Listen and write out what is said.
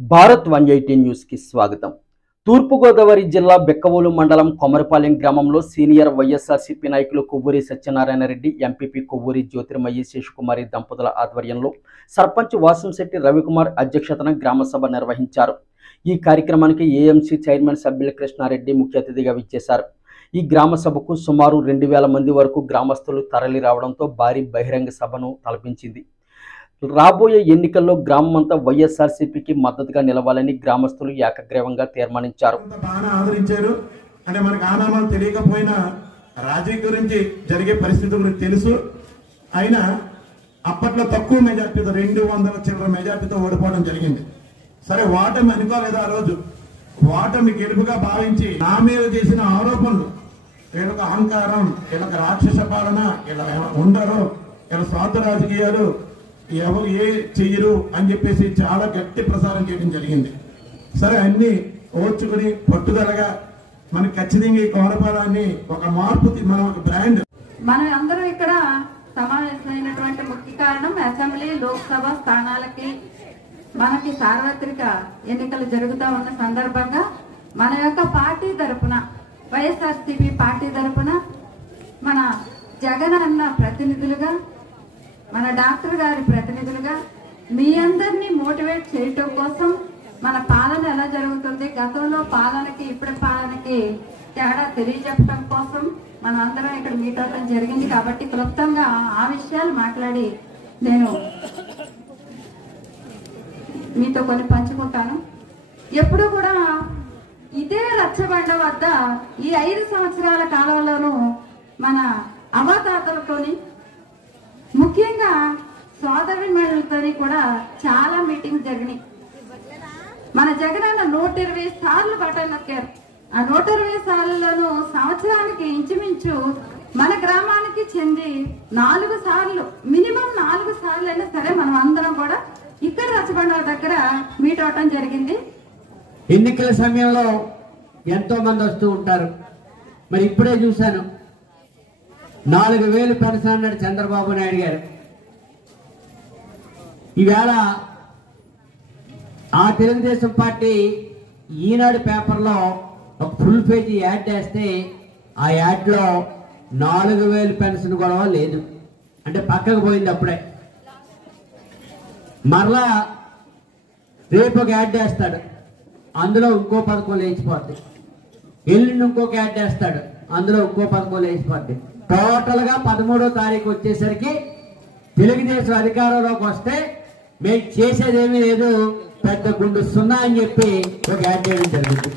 Bharat 180 news కి స్వాగతం. తూర్పుగోదావరి జిల్లా బెక్కవోలు మండలం కొమరపాలెం గ్రామంలో సీనియర్ వైఎస్ఆర్సీపీ నాయకులు కొవ్వూరి సత్యనారాయణ రెడ్డి, ఎంపీపీ కొవ్వూరి జ్యోతిర్మయి శేషకుమారి దంపతుల ఆధ్వర్యంలో సర్పంచ్ వాసంశెట్టి రవికుమార్ అధ్యక్షతన గ్రామ సభ నిర్వహించారు. ఈ కార్యక్రమానికి ఏఎంసీ చైర్మన్ సభ్యులు కృష్ణారెడ్డి ముఖ్య అతిథిగా విచ్చేశారు. ఈ గ్రామ సభకు సుమారు 2000 మంది వరకు గ్రామస్తులు తరలి రావడంతో భారీ బహిరంగ సభను తలపించింది. రాబోయే ఎన్నికల్లో గ్రామమంతా వైఎస్ఆర్సీపీకి మద్దతుగా నిలవాలని గ్రామస్తులు ఏకగ్రీవంగా తీర్మానించారు. ఆదరించారు అంటే మనకు ఆనామాలు తెలియకపోయినా రాజకీయ గురించి జరిగే పరిస్థితి గురించి తెలుసు. అయినా అప్పట్లో తక్కువ మెజార్టీతో 200 చిల్లర మెజార్టీతో ఓడిపోవడం జరిగింది. సరే, ఓటమి అనుకోలేదు. ఆ రోజు ఓటమి గెలుపుగా భావించి నా మీద చేసిన ఆరోపణలు, వీళ్ళకి అహంకారం, వీళ్ళకి రాక్షస పాలన, ఇలా ఉండరు, వీళ్ళ స్వార్థ రాజకీయాలు, ఎవరు ఏ చెయ్యరు అని చెప్పేసి చాలా గట్టి ప్రసారం చేయడం జరిగింది. సరే, అన్ని ఓర్చుకుని పట్టుదలగా మనకి ఖచ్చితంగా ఈ కోనపాలాన్ని ఒక మార్పు, మనం ఒక బ్రాండ్. మనం అందరం ఇక్కడ సమావేశమైనటువంటి ముఖ్య కారణం అసెంబ్లీ, లోక్సభ స్థానాలకి మనకి సార్వత్రిక ఎన్నికలు జరుగుతూ ఉన్న సందర్భంగా మన యొక్క పార్టీ తరఫున, వైఎస్ఆర్సీపీ పార్టీ తరఫున మన జగన్ అన్న ప్రతినిధులుగా, మన డాక్టర్ గారి ప్రతినిధులుగా మీ అందరినీ మోటివేట్ చేయటం కోసం, మన పాలన ఎలా జరుగుతుంది, గతంలో పాలనకి ఇప్పటి పాలనకి తేడా తెలియజెప్పడం కోసం మనం అందరం ఇక్కడ మీట్ అవ్వడం జరిగింది. కాబట్టి క్లుప్తంగా ఆ విషయాలు మాట్లాడి నేను మీతో కొన్ని పంచుకుంటాను. ఎప్పుడు కూడా ఇదే రచ్చబండ వద్ద ఈ 5 సంవత్సరాల కాలంలోనూ మన అవాతాతలతోని, ముఖ్యంగా సోదరిమణులతో కూడా చాలా మీటింగ్స్ జరిగినాయి. మన జగనన్న 120 సార్లు బటన్ నొక్కారు. ఆ 120 సార్లలోనూ సంవత్సరానికి ఇంచుమించు మన గ్రామానికి చెంది 4 సార్లు, మినిమం 4 సార్లు అయినా సరే మనం అందరం కూడా ఇక్కడ రచ్చబండ దగ్గర మీట్ అవటం జరిగింది. ఎన్నికల సమయంలో ఎంతో మంది వస్తూ ఉంటారు. మరి ఇప్పుడే చూశాను, 4000 పెన్షన్ అన్నాడు చంద్రబాబు నాయుడు గారు. ఈవేళ ఆ తెలుగుదేశం పార్టీ ఈనాడు పేపర్లో ఒక ఫుల్ పేజీ యాడ్ చేస్తే ఆ యాడ్లో 4000 పెన్షన్ గొడవ లేదు అంటే పక్కకు పోయింది. అప్పుడే మరలా రేపు ఒక యాడ్ చేస్తాడు, అందులో ఇంకో పథకం లేచిపోద్ది. ఎల్లుండి ఇంకొక యాడ్ చేస్తాడు, అందులో ఇంకో పథకం లేచిపోద్ది. టోటల్ గా 13వ తారీఖు వచ్చేసరికి తెలుగుదేశం అధికారంలోకి వస్తే మేము చేసేదేమీ లేదు, పెద్ద గుండు 0 అని చెప్పి ఒక యాడ్ చేయడం జరిగింది.